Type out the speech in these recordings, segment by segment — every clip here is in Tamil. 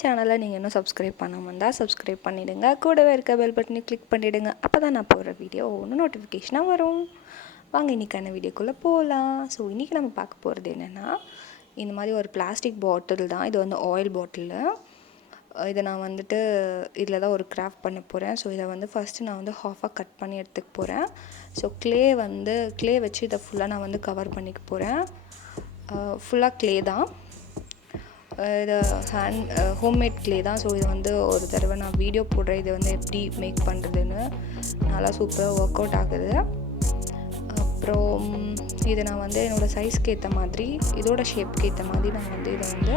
சேனலை நீங்கள் இன்னும் சப்ஸ்கிரைப் பண்ணாமல் இருந்தால் சப்ஸ்கிரைப் பண்ணிவிடுங்க. கூடவே இருக்க பெல் பட்டனை கிளிக் பண்ணிவிடுங்க. அப்போ தான் நான் போடுற வீடியோ ஒவ்வொன்றும் நோட்டிஃபிகேஷனாக வரும். வாங்க இன்றைக்கான வீடியோக்குள்ளே போகலாம். ஸோ இன்றைக்கி நம்ம பார்க்க போகிறது என்னென்னா, இந்த மாதிரி ஒரு பிளாஸ்டிக் பாட்டில் தான். இது வந்து ஆயில் பாட்டிலு. இதை நான் வந்துட்டு இதில் தான் ஒரு கிராஃப்ட் பண்ண போகிறேன். ஸோ இதை வந்து ஃபஸ்ட்டு நான் வந்து ஹாஃபாக கட் பண்ணி எடுத்துக்க போகிறேன். ஸோ க்ளே வச்சு இதை ஃபுல்லாக நான் வந்து கவர் பண்ணிக்க போகிறேன். ஃபுல்லாக க்ளே தான். இது ஹோம்மேட் க்ளே தான். ஸோ இது வந்து ஒரு தடவை நான் வீடியோ போடுறேன், இது வந்து எப்படி மேக் பண்ணுறதுன்னு. நல்லா சூப்பராக ஒர்க் அவுட் ஆகுது. அப்புறம் இதை நான் வந்து என்னோடய சைஸ்க்கு ஏற்ற மாதிரி, இதோட ஷேப்க்கு ஏற்ற மாதிரி நான் வந்து இதை வந்து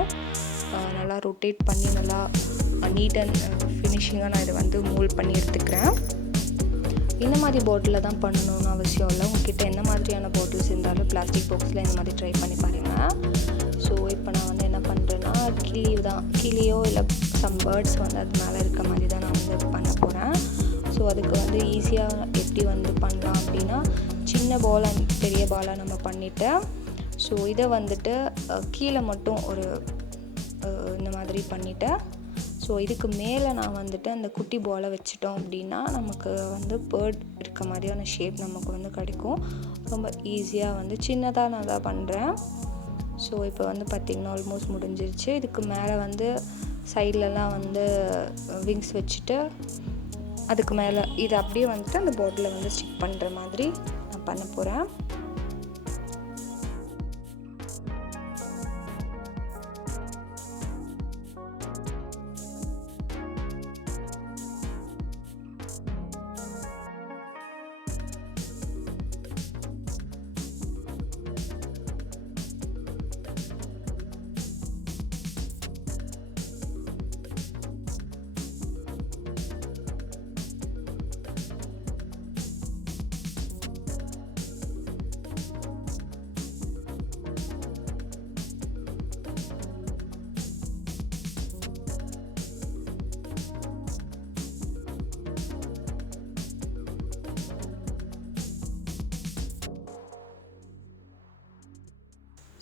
நல்லா ரொட்டேட் பண்ணி நல்லா நீட் அண்ட் ஃபினிஷிங்காக நான் இதை வந்து மோல்ட் பண்ணி எடுத்துக்கிறேன். இந்த மாதிரி பாட்டிலில் தான் பண்ணணும்னு அவசியம் இல்லை. உங்ககிட்ட என்ன மாதிரியான பாட்டில்ஸ் இருந்தாலும் பிளாஸ்டிக் பாக்ஸில் இந்த மாதிரி ட்ரை பண்ணி பாருங்கள். ஸோ இப்போ நான் வந்து என்ன பண்ணுறேன்னா, கீழேயோ இல்லை சம் பேர்ட்ஸ் வந்து அது மேலே இருக்க மாதிரி தான் நான் வந்து பண்ண போகிறேன். ஸோ அதுக்கு வந்து ஈஸியாக எப்படி வந்து பண்ணலாம் அப்படின்னா, சின்ன பால் அண்ட் பெரிய பாலாக நம்ம பண்ணிவிட்டு, ஸோ இதை வந்துட்டு கீழே மட்டும் ஒரு இந்த மாதிரி பண்ணிவிட்டு, ஸோ இதுக்கு மேலே நான் வந்துட்டு அந்த குட்டி பாலை வச்சுட்டோம் அப்படின்னா நமக்கு வந்து பேர்ட் இருக்க மாதிரியான ஷேப் நமக்கு வந்து கிடைக்கும். ரொம்ப ஈஸியாக வந்து சின்னதாக நான் தான் பண்ணுறேன். ஸோ இப்போ வந்து பார்த்திங்கன்னா ஆல்மோஸ்ட் முடிஞ்சிருச்சு. இதுக்கு மேலே வந்து சைட்லலாம் வந்து விங்ஸ் வச்சுட்டு, அதுக்கு மேலே இதை அப்படியே வந்துட்டு அந்த பாட்டிலில் வந்து ஸ்டிக் பண்ணுற மாதிரி நான் பண்ண போகிறேன்.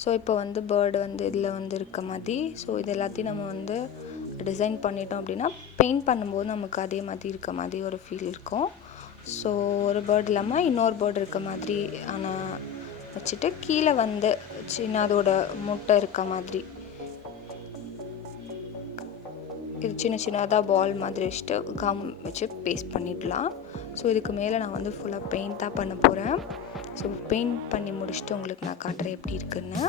ஸோ இப்போ வந்து பேர்டு வந்து இதில் வந்து இருக்க மாதிரி, ஸோ இது எல்லாத்தையும் நம்ம வந்து டிசைன் பண்ணிட்டோம் அப்படின்னா பெயிண்ட் பண்ணும்போது நமக்கு அதே மாதிரி இருக்க மாதிரி ஒரு ஃபீல் இருக்கும். ஸோ ஒரு பேர்டு இல்லாமல் இன்னொரு பேர்டு இருக்க மாதிரி ஆனால் வச்சுட்டு, கீழே வந்து அதோட முட்டை இருக்க மாதிரி இது சின்னதாக பால் மாதிரி வச்சுட்டு கம் வச்சு பேஸ்ட் பண்ணிடலாம். ஸோ இதுக்கு மேலே நான் வந்து ஃபுல்லாக பெயிண்ட் தான் பண்ண போகிறேன். ஸோ பெயிண்ட் பண்ணி முடிச்சுட்டு உங்களுக்கு நான் காட்டுறேன் எப்படி இருக்குன்னு.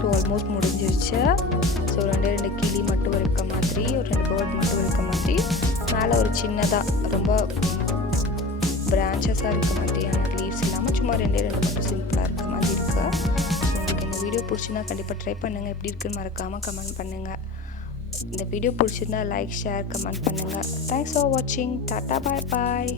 ஸோ ஆல்மோஸ்ட் முடிஞ்சிருச்சு. ஸோ ரெண்டு கிளி மட்டும் இருக்க மாதிரி, ஒரு 2 பேர்ட் மட்டும் இருக்க மாதிரி, மேலே ஒரு சின்னதாக ரொம்ப பிரான்ச்சஸாக இருக்க மாதிரியான லீவ்ஸ் இல்லாமல் சும்மா 2 மட்டும் சிம்பிளாக இருக்க மாதிரி இருக்குது. ஸோ உங்களுக்கு இந்த வீடியோ பிடிச்சிருந்தா கண்டிப்பாக ட்ரை பண்ணுங்கள். எப்படி இருக்குன்னு மறக்காமல் கமெண்ட் பண்ணுங்கள். இந்த வீடியோ பிடிச்சிருந்தா லைக், ஷேர், கமெண்ட் பண்ணுங்கள். தேங்க்ஸ் ஃபார் வாட்சிங். டாட்டா, பாய் பாய்.